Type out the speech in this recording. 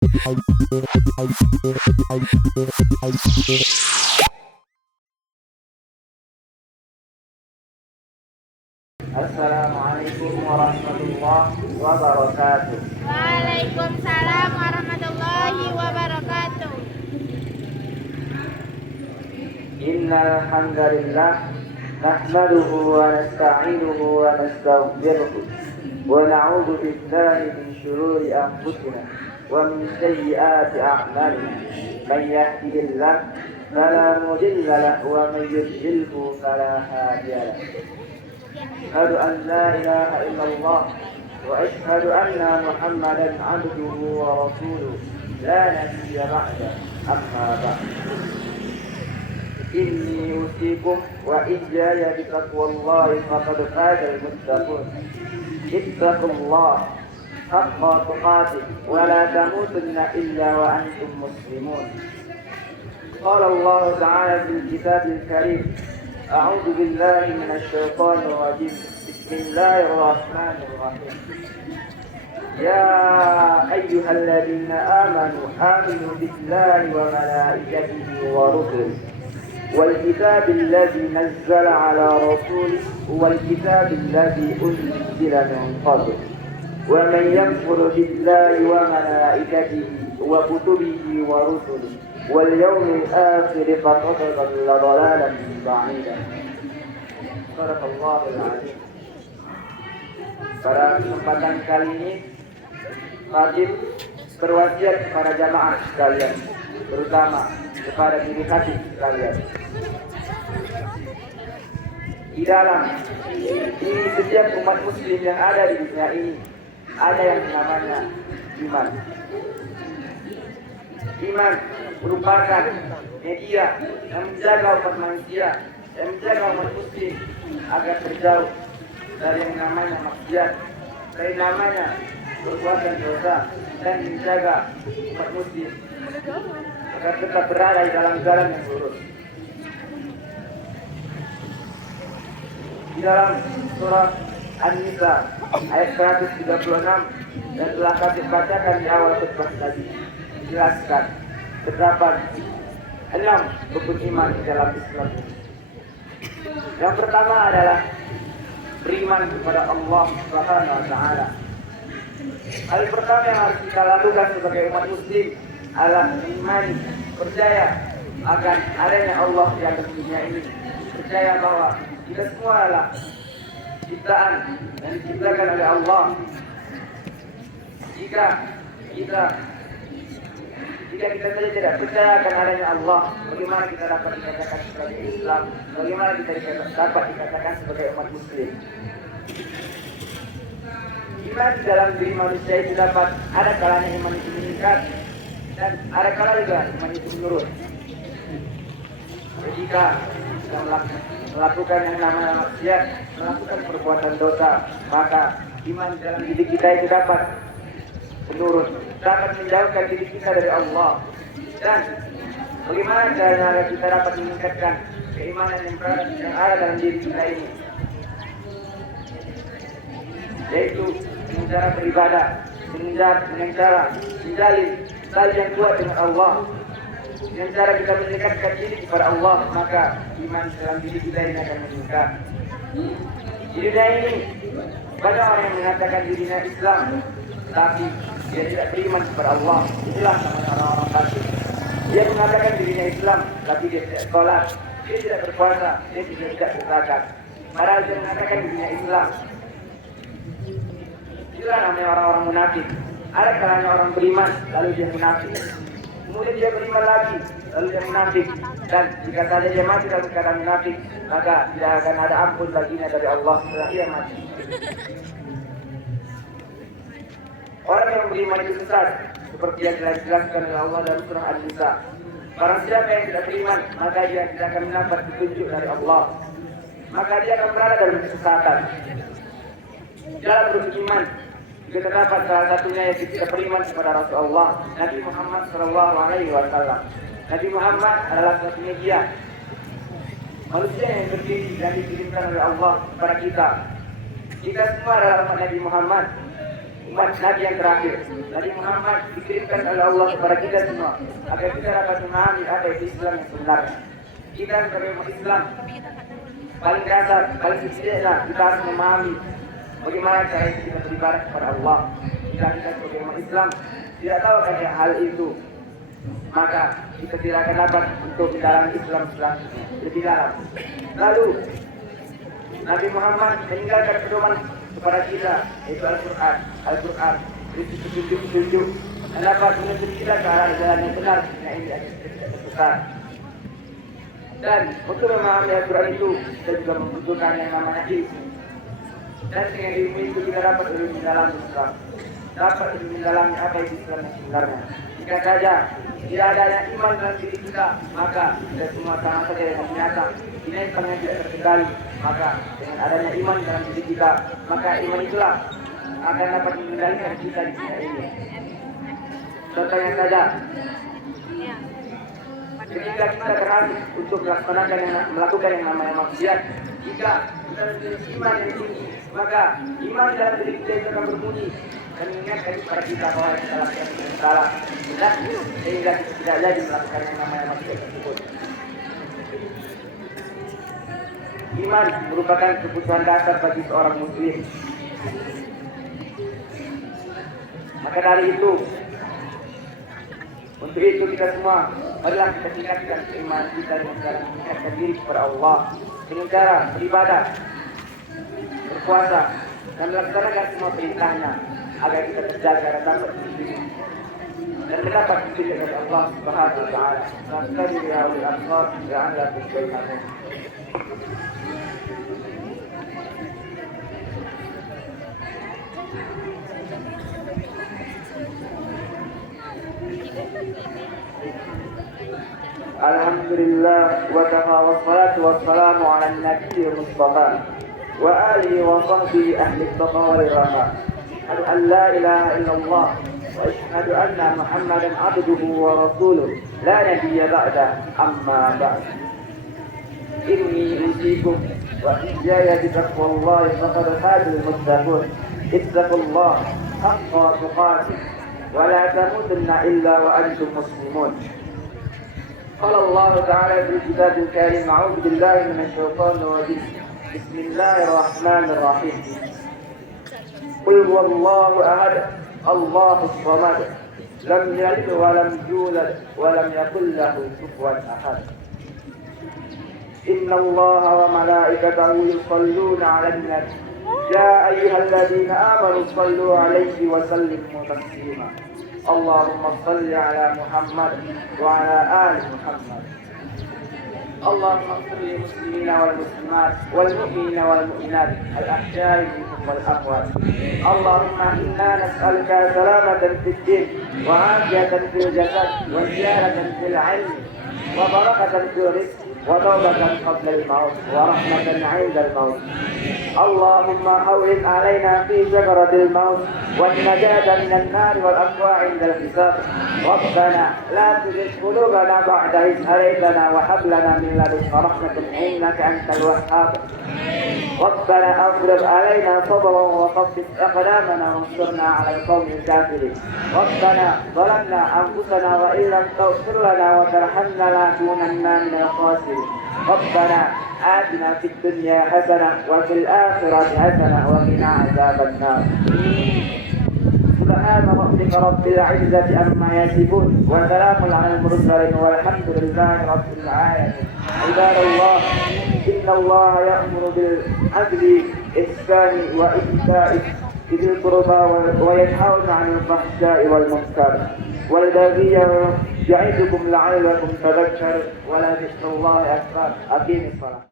Assalamualaikum warahmatullahi wabarakatuh. Waalaikumsalam warahmatullahi wabarakatuh. Innal hamdalillah nahmaduhu wa nasta'inuhu wa nastaghfiruh wa na'udzu billahi min shururi anfusina wa min sayyiati a'malina. Man yahdihillahu fala mudilla lahu wa man yudlilhu fala hadiya lahu. Asyhadu an la ilaha illallah wa asyhadu anna Muhammadan 'abduhu wa rasuluh la nabiyya ba'da. Amma ba'd. Inni usikum wa iyaya bitaqwallahi faqad faza al-muttaqun. Ittaqullaha haqqa tuqatih wa la tamutunna illa wa antum muslimun. Qala Allah ta'ala fil kitabil karim. A'udzu billahi minasy syaithanir rajim. Bismillahirrahmanirrahim. Ya ayyuhalladzina amanu aminu billahi wa malaikatihi wa rusulihi والكتاب الذي نزل على رسوله والكتاب الذي أنزل من قبل ومن يكفر بالله وملائكته وكتبه ورسله واليوم الآخر فقد ضل ضلالا بعيدا. صدق الله العظيم. Pada kesempatan kali ini wajib berwasiat kepada jamaah sekalian, terutama kepada diri hati sekalian. Di setiap umat muslim yang ada di dunia ini ada yang namanya iman. Iman merupakan media yang menjaga umat manusia, yang menjaga umat muslim agar terjauh dari yang namanya maksiat, dari namanya perbuatan dosa, dan menjaga umat muslim agar tetap berada di dalam jalan yang lurus. Di dalam surah An-Nisa ayat 136 dan telah kami bacakan di awal khutbah tadi, dijelaskan terdapat 6 rukun iman di dalam Islam. Yang pertama adalah beriman kepada Allah Subhanahu wa taala. Hal pertama yang harus kita lakukan sebagai umat muslim adalah imani, percaya akan adanya Allah di atas dunia ini, percaya bahwa kita semua adalah ciptaan yang diciptakan oleh Allah. Jika kita saja tidak percaya akan adanya Allah, bagaimana kita dapat dikatakan sebagai Islam? Bagaimana kita dapat dikatakan sebagai umat muslim? Iman dalam diri manusia itu dapat ada kalanya iman itu meningkat dan ada kalanya juga iman itu menurun. Jika kita melakukan yang namanya maksiat, melakukan perbuatan dosa, maka iman dalam diri kita itu dapat menurun, dapat menjauhkan diri kita dari Allah. Dan bagaimana caranya agar kita dapat meningkatkan keimanan yang ada dalam diri kita ini? Yaitu dengan cara beribadah, dengan cara menjalin tali yang kuat dengan Allah, dengan cara kita mendekatkan diri kepada Allah, maka iman dalam diri kita ini akan meningkat. Di dunia ini banyak orang yang mengatakan dirinya Islam, tapi dia tidak beriman kepada Allah. Itulah namanya orang-orang kafir. Dia mengatakan dirinya Islam, tapi dia tidak sholat, dia tidak berpuasa, dia tidak berzakat. Padahal dia mengatakan dirinya Islam. Itulah namanya orang-orang munafik. Ada kalanya orang beriman, lalu dia munafik. Kemudian dia beriman lagi, lalu dia munafik. Dan jika saja dia mati dalam keadaan munafik, maka tidak akan ada ampun baginya dari Allah setelah dia mati. Orang yang beriman itu sesat, seperti yang telah dijelaskan oleh Allah dalam surah An-Nisa. Barang siapa yang tidak beriman, maka dia tidak akan mendapat petunjuk dari Allah, maka dia akan berada dalam kesesatan. Dalam rukun iman juga terdapat salah satunya yang kita beriman kepada Rasulullah Nabi Muhammad SAW. Nabi Muhammad adalah satu media manusia yang berdiri dan dikirimkan oleh Allah kepada kita. Kita semua adalah umat Nabi Muhammad. umat Nabi yang terakhir. Nabi Muhammad dikirimkan oleh Allah kepada kita semua agar kita dapat memahami apa itu Islam yang sebenarnya. Kita sebagai umat Islam paling dasar, paling setidaknya kita harus memahami bagaimana cara kita beribadah kepada Allah. Jika kita sebagai umat Islam tidak tahu akan hal itu, maka kita tidak akan dapat untuk mendalami Islam lebih dalam. Lalu Nabi Muhammad meninggalkan pedoman kepada kita, yaitu Al-Quran. Al-Quran itu petunjuk-petunjuk yang dapat menuntun kita ke arah jalan yang benar. Nah, ini adalah besar. Dan untuk memahami Al-Quran itu, kita juga membutuhkan yang namanya ilmu. Dan dengan ilmu itu kita dapat lebih mendalami Islam, dapat lebih mendalami apa itu Islam yang sebenarnya. Jika saja tidak adanya iman dalam diri kita, maka kita semua sama saja dengan binatang. Binatang yang tidak terkendali. Maka dengan adanya iman dalam diri kita, maka iman itulah akan dapat mengendalikan kita di dunia ini. Contohnya saja, ketika kita berhasil untuk melakukan yang namanya maksiat, jika kita memiliki iman yang tinggi, maka iman dalam diri kita itu akan berbunyi dan mengingatkan kepada kita bahwa kita lakukan yang salah, dan sehingga kita tidak jadi melakukan yang namanya maksiat tersebut. Iman merupakan kebutuhan dasar bagi seorang muslim. Maka dari itu, untuk itu kita semua marilah kita tingkatkan keimanan kita dengan cara meningkatkan diri kepada Allah dengan cara beribadah, berpuasa, dan melaksanakan semua perintahnya agar kita terjaga dan dapat hidup dan mendapat petunjuk dari Allah Subhanahu wa taala. Nasta'inu ya ulil absar la'allakum tuflihun. Alhamdulillah wa kafa wassalatu wassalamu ala nabiyyil mustafa wa alihi wa sahbihi ahli taqwa wal rafa. An la ilaha illallah wa ashhadu anna Muhammadan abduhu wa rasuluh la nabiyya ba'da amma ba'd. Inni usikum wa iyaya bi taqwallahi faqad hadal muttaqun. Ittaqullaha haqqa tuqatih wa la tamutunna illa wa antum muslimun. قال الله تعالى في الكتاب الكريم أعوذ بالله من الشيطان الرجيم بسم الله الرحمن الرحيم قل هو الله أحد الله الصمد لم يلد ولم يولد ولم يكن له كفوا أحد إن الله وملائكته يصلون على النبي يا أيها الذين آمنوا صلوا عليه وسلموا تسليما اللهم صل على محمد وعلى آل محمد. اللهم اغفر للمسلمين والمسلمات والمؤمنين والمؤمنات الأحياء منهم والأموات. اللهم إنا نسألك سلامة في الدين وعافية في الجسد وزيادة في العلم وبركة في الرزق وتوبة قبل الموت ورحمة عند الموت. اللهم هون علينا في سكرة الموت والنجاة من النار والأقوى عند الحساب. ربنا لا تزغ قلوبنا بعد إذ هديتنا وهب لنا من لدنك رحمة إنك أنت الوهاب. ربنا أفرغ علينا صبرا وثبت أقدامنا وانصرنا على القوم الكافرين. ربنا ظلمنا أنفسنا وإن لم تغفر لنا وترحمنا لنكونن من الخاسرين. ربنا آتنا في الدنيا حسنة وفي الآخرة حسنة وقنا عذاب النار. سبحان ربك رب العزة عما يصفون وسلام على المرسلين والحمد لله رب العالمين. عباد الله إن الله يأمر بالعدل والإحسان وإيتاء ذي القربى وينهون عن الفحشاء والمنكر والبغي يعظكم لعلكم تذكرون ولذكر الله أكبر. أقيموا الصلاة.